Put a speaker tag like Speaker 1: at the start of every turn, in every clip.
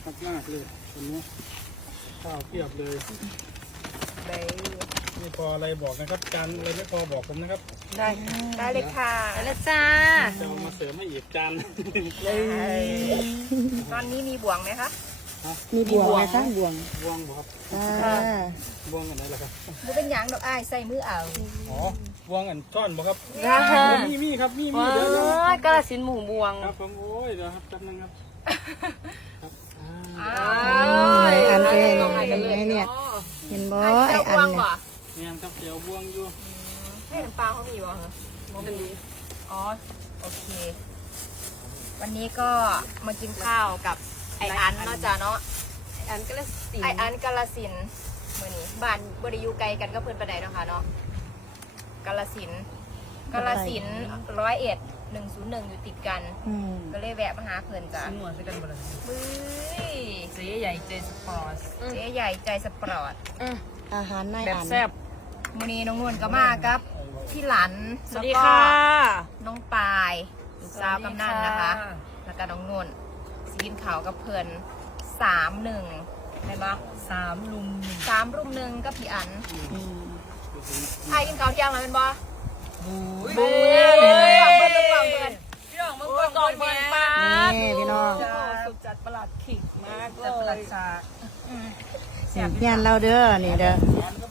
Speaker 1: มากเลยวันนี้ข้าวเพียบเลยไม่พออะไรบอกนะครับจานอะไรไม่พอบอกผมนะครับ
Speaker 2: ได้เลยค่ะ
Speaker 3: ไปแล้วจ้า
Speaker 1: จะเอามาเสริมให้อีกจาน
Speaker 2: ตอนนี้มีบ่วงไหมคะ
Speaker 4: มีบ่วงไหมคะบ่วง
Speaker 1: บวงบอกครับ
Speaker 4: ค่ะ
Speaker 1: บวงอันไหนล่ะครับ
Speaker 2: ดูเป็นหยางดอกอ้ายใส่มือเอา
Speaker 1: อ๋อบวงอันช้อนบอกครับ
Speaker 3: ค่ะ
Speaker 1: มีครับมี
Speaker 3: โอ้
Speaker 1: เดี๋ยวเดี๋ยวย
Speaker 3: กระสินหมูบวง
Speaker 1: ครับผมโอ้ยเดี๋ยวครับแป๊บนึงครับครับ
Speaker 4: ไออันเป็นยังไงเนี่ยเห็นบ่ไออันเนี่ย
Speaker 1: เนี่ยครับเดี๋ยวบวงอยู่
Speaker 2: ให้น้ำปลาเขามีวะเหรออ๋อโอเค วันนี้ก็มากินข้าวกับไออันเนาะจ้าเนาะ
Speaker 3: อันกระสิน
Speaker 2: ไออันกาลสินธุ์มื้อนี้บ้านบ่ได้อยู่ไกลกันก็เพิ่นปานใดเนาะค่ะเนาะกาลสินธุ์101อยู่ติดกัน ก็เลยแวะมาหาเพิ่นจ้ะ
Speaker 3: หนวดด้วยกันหมดเลย
Speaker 2: บึ้ย
Speaker 3: เจ๊ใหญ่เจสปอร์ต
Speaker 2: เจ๊ใหญ่ใจสปอร์ต
Speaker 4: อาหารนาย
Speaker 3: แบบ
Speaker 4: อัน
Speaker 3: แซ่บ
Speaker 2: มื้อนี้น้องนวลก็มากับพี่หลัน
Speaker 3: สวั
Speaker 2: แล้ว
Speaker 3: สดี
Speaker 2: ก็
Speaker 3: ค่ะ
Speaker 2: น้องปายลูกสาวกำนันนะคะ แล้วก็น้องนวลสิกินข้าวกับเพิ่น3-1ได้ปะ
Speaker 3: 3 ลุม
Speaker 2: 3 รุ่ม 1กับพี่อัน
Speaker 4: อืม
Speaker 2: ไอ้กินข้าวเที่ยงแล้วเป็นบ่
Speaker 3: บูย
Speaker 2: เพิ่นเพิ่น
Speaker 3: พี่น้องมึงก่อนเมืองป้า
Speaker 4: นี่พี่น้อง
Speaker 3: สุดจัดประหลัดขิกมากเลยประหลัดชา
Speaker 4: เฮียนเราเด้อนี่เด้อ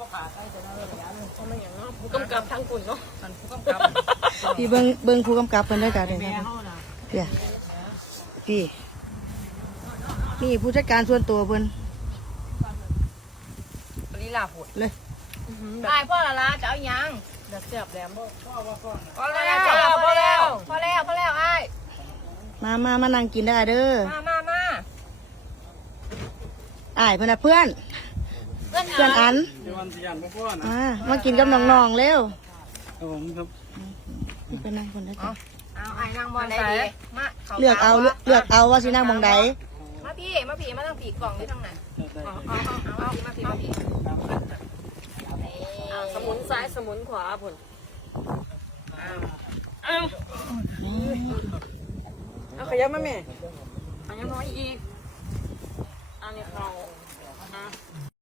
Speaker 3: ผู้กำกับทางกุ่นเนาะท่านผู้กำกับ
Speaker 4: พี่เบิ่งผู้กำกับเพิ่นด้วยจ้ะเด้อครับเดี๋ยวพี่นี่ผู้จัดการส่วนตัวเพิ่น
Speaker 3: ลีลาโหด
Speaker 4: เลย
Speaker 2: ตายพ่อละจะเอายัง
Speaker 3: แบบแซ่บแหลม
Speaker 2: พอแล้วพอแล้วไอ้
Speaker 4: มานั่งกินได้เด้อ
Speaker 2: มา
Speaker 4: อ้ายเพิ่นน่ะเพื่อนอัน
Speaker 1: เดี๋ยววันที่ยันพ่อนะ
Speaker 4: มากินกับน้องๆเร็ว
Speaker 1: ครับผมครับ
Speaker 4: นี่ไปนั่งคนได้จ้ะ
Speaker 2: เอาไอ้นั่งบอลได้ดีมา
Speaker 4: เลือกเอาว่าสินั่งหมองใด
Speaker 2: มาพี่มาตั้งผีกล่องที่ทางไหน
Speaker 1: ได้
Speaker 2: เอามาพี่
Speaker 3: สมุนซ้ายสมุนขวาผลเอาขยับมาแม่อันยังน้อยอีกอันนี้เขา